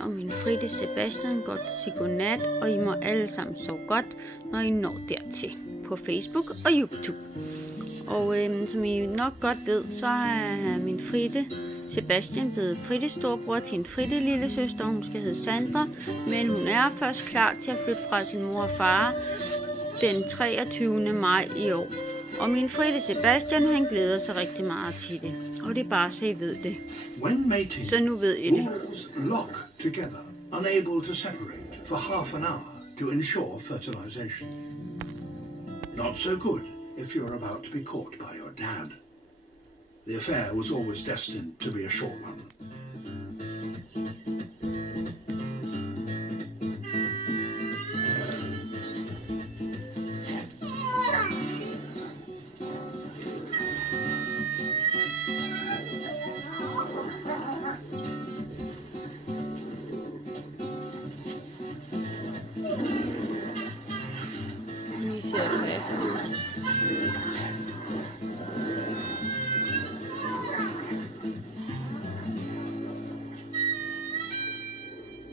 og min fritte Sebastian går til godnat, og I må alle sammen sove godt, når I når dertil på Facebook og YouTube. Og som I nok godt ved, så er min fritte Sebastian blevet fritte storbror til en fritte lille søster. Hun skal hedde Sandra, men hun er først klar til at flytte fra sin mor og far den 23. maj i år. Og min fritte Sebastian, han glæder sig rigtig meget til det. Og det er bare så I ved det. Så nu ved I det. Wolves lock together, unable to separate for half an hour to ensure fertilization. Not so good if you're about to be caught by your dad. The affair was always destined to be a short one.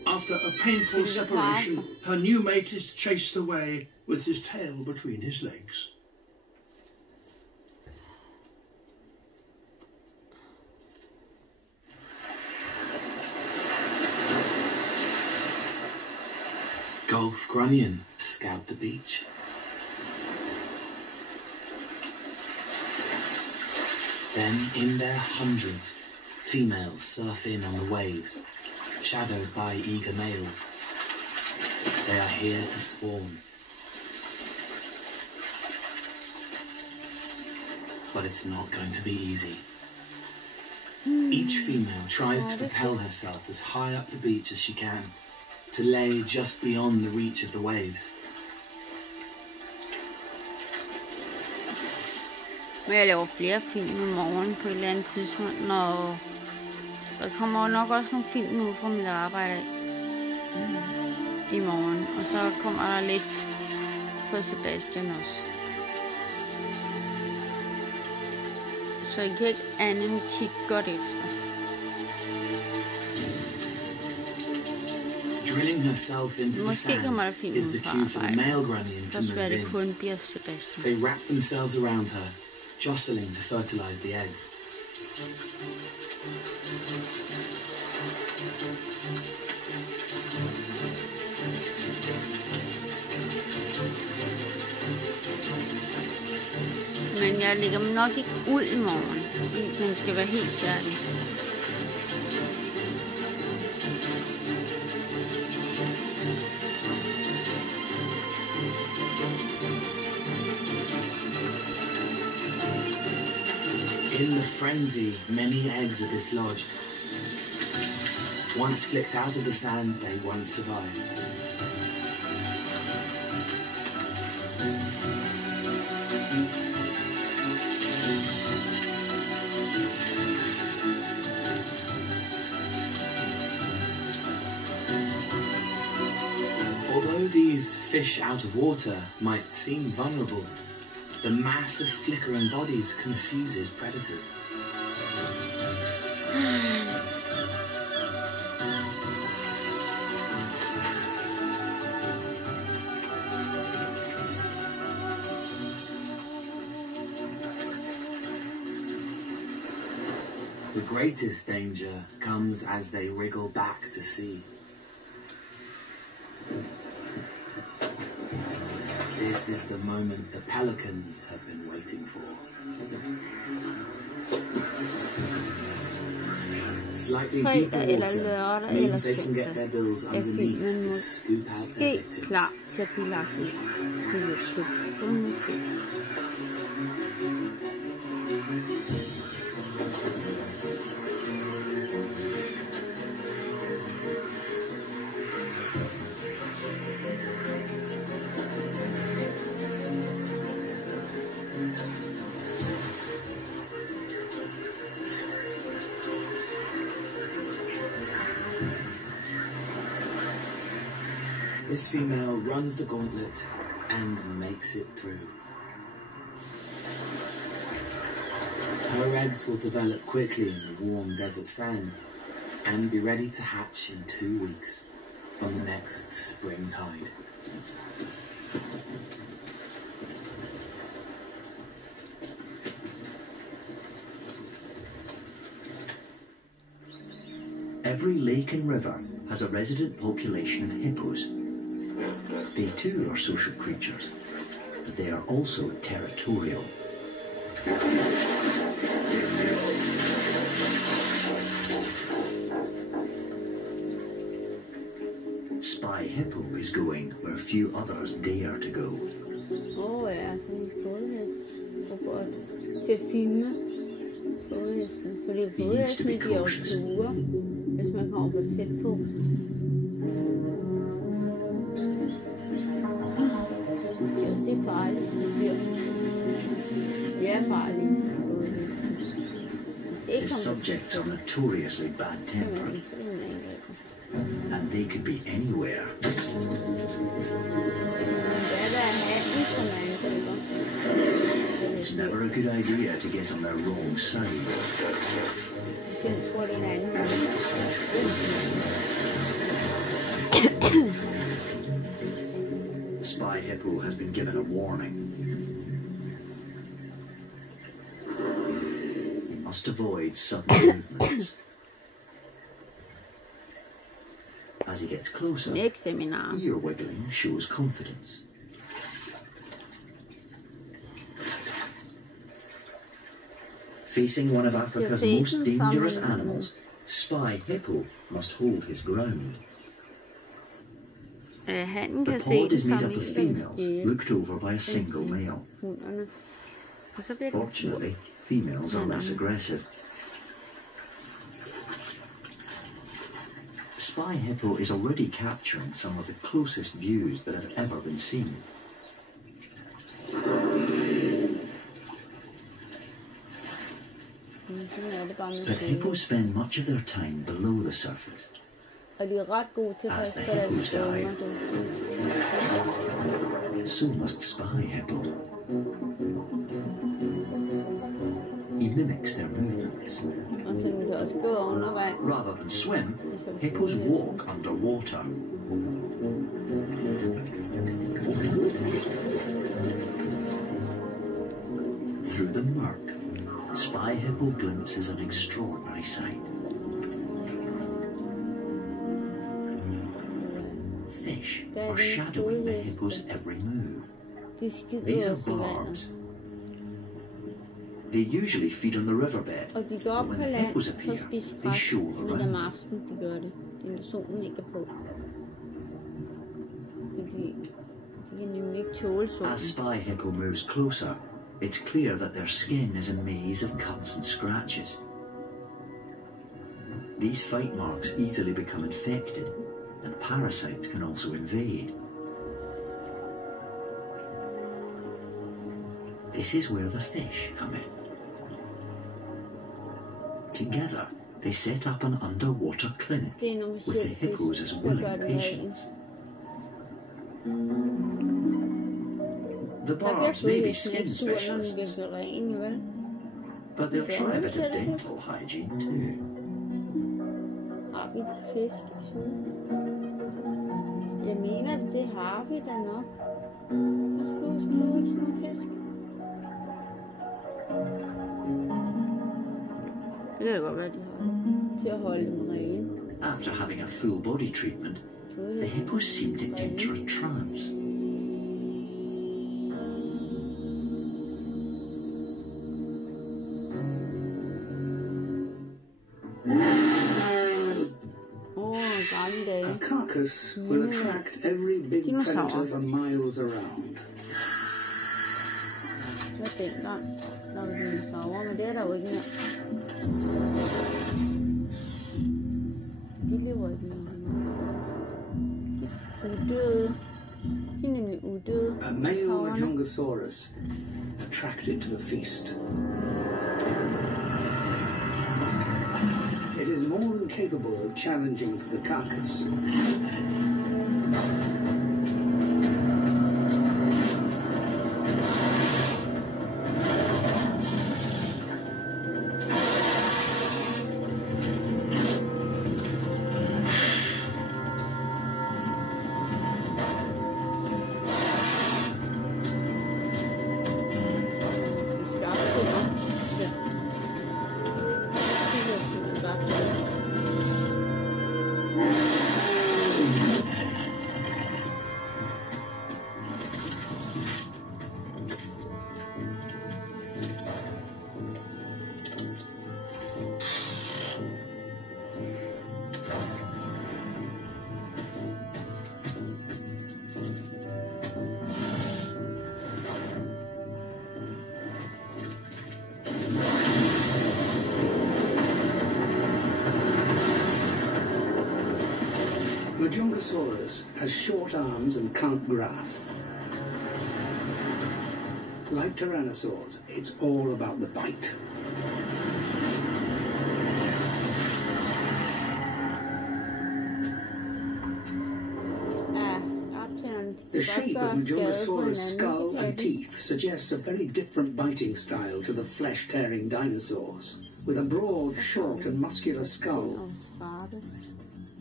After a painful separation, her new mate is chased away with his tail between his legs. Golf Grunion scout the beach. Then, in their hundreds, females surf in on the waves, shadowed by eager males. They are here to spawn. But it's not going to be easy. Each female tries to propel herself as high up the beach as she can, to lay just beyond the reach of the waves. Men jeg laver flere film i morgen på et eller andet tidspunkt, når der kommer nok også nogle film ud fra mit arbejde i morgen. Og så kommer der lidt for Sebastian også. Så I kan ikke andet end kigge godt efter. Drilling herself into the sand is the cue for the male grunion to move in. They wrap themselves around her, jostling to fertilize the eggs. Men jeg lægger dem nok ikke ud i morgen, fordi man skal være helt færdig. In the frenzy, many eggs are dislodged. Once flicked out of the sand, they won't survive. Although these fish out of water might seem vulnerable, the mass of flickering bodies confuses predators. The greatest danger comes as they wriggle back to sea. This is the moment the pelicans have been waiting for. Slightly deeper water means they can get their bills underneath to scoop out their victims. This female runs the gauntlet and makes it through. Her eggs will develop quickly in the warm desert sand, and be ready to hatch in 2 weeks on the next spring tide. Every lake and river has a resident population of hippos. They too are social creatures, but they are also territorial. Spy hippo is going where few others dare to go. Ja, sådan en flodhest. Robot. Til at filme flodhesten. Fordi flodhesten bliver jo sure, hvis man kommer for tæt på. Det er farligt, det bliver. Det er farligt. The subjects are notoriously bad-tempered, and they could be anywhere. It's never a good idea to get on their wrong side. Spy hippo has been given a warning. He must avoid sudden movements. As he gets closer, ear wiggling shows confidence. Facing one of Africa's most dangerous animals, Spy hippo must hold his ground. The pod is made up of females, looked over by a single male. Fortunately, females are less aggressive. Spy hippo is already capturing some of the closest views that have ever been seen. But hippos spend much of their time below the surface. As the hippos dive, so must Spy hippo. He mimics their movements. Rather than swim, hippos walk underwater. Through the murk, Spy hippo glimpses an extraordinary sight. Fish are shadowing the hippo's every move. These are barbs. They usually feed on the riverbed, but when the hippos appear, they shoal around. As Spy hippo moves closer, it's clear that their skin is a maze of cuts and scratches. These fight marks easily become infected, and parasites can also invade. This is where the fish come in. Together, they set up an underwater clinic with the hippos as willing patients. The barbs may be skin specialists, but they'll try a bit of dental hygiene too. Jeg mener, det har vi da nok. Det kan godt være, de har til at holde dem rene. After having a full body treatment, the hippos seem to enter a trance. A carcass will attract every big predator for miles around. Hvad dengang? Der var dinosaurer, men det er der jo ikke mere. De lever ikke mere. De er døde. De er nemlig uddøde. A male Jongosaurus attracted to the feast. It is more than capable of challenging for the carcass. Majungasaurus has short arms and can't grasp. Like tyrannosaurs, it's all about the bite. The shape of Majungasaurus' skull and teeth suggests a very different biting style to the flesh-tearing dinosaurs, with a broad, short and muscular skull.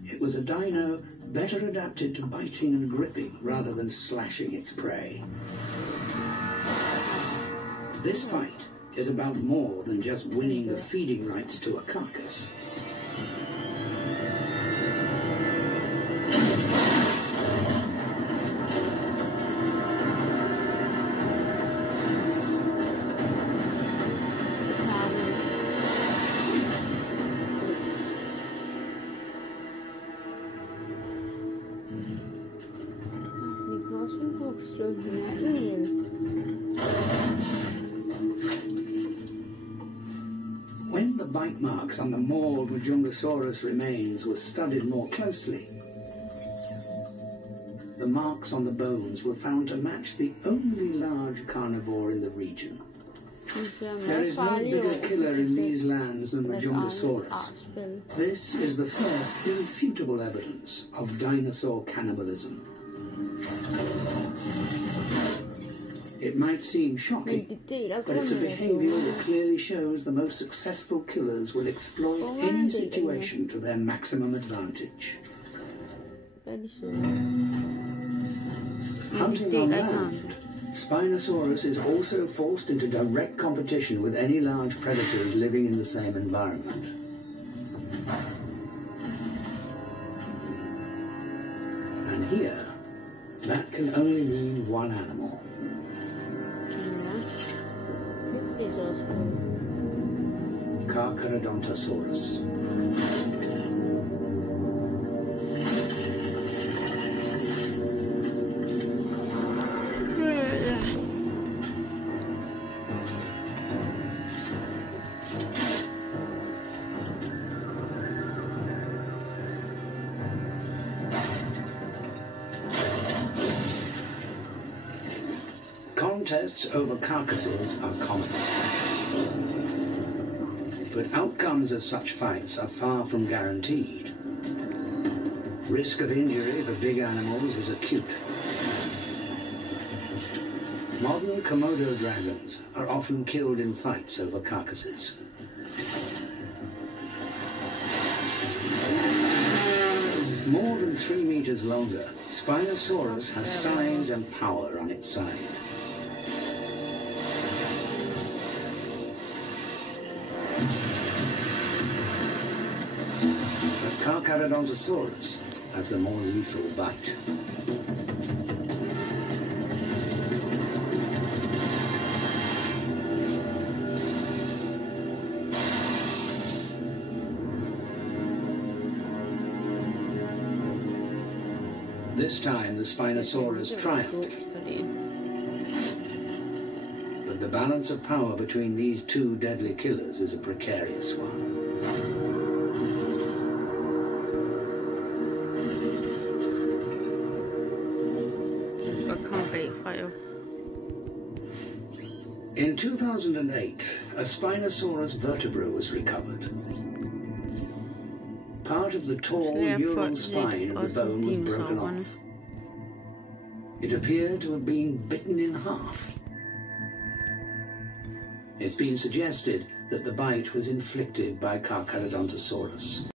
It was a dino better adapted to biting and gripping rather than slashing its prey. This fight is about more than just winning the feeding rights to a carcass. When the bite marks on the mauled Majungasaurus remains were studied more closely, the marks on the bones were found to match the only large carnivore in the region. There is no bigger killer in these lands than Majungasaurus. This is the first irrefutable evidence of dinosaur cannibalism. It might seem shocking, but it's a behaviour that clearly shows the most successful killers will exploit any situation to their maximum advantage. Hunting on land, Spinosaurus is also forced into direct competition with any large predators living in the same environment. And here, that can only mean one animal. Carcharodontosaurus. Contests over carcasses are common, but outcomes of such fights are far from guaranteed. Risk of injury for big animals is acute. Modern Komodo dragons are often killed in fights over carcasses. More than 3 meters longer, Spinosaurus has size and power on its side. Carcharodontosaurus has the more lethal bite. This time the Spinosaurus triumphed. But the balance of power between these two deadly killers is a precarious one. In 2008, a Spinosaurus vertebra was recovered. Part of the tall neural spine of the bone was broken off. It appeared to have been bitten in half. It's been suggested that the bite was inflicted by Carcharodontosaurus.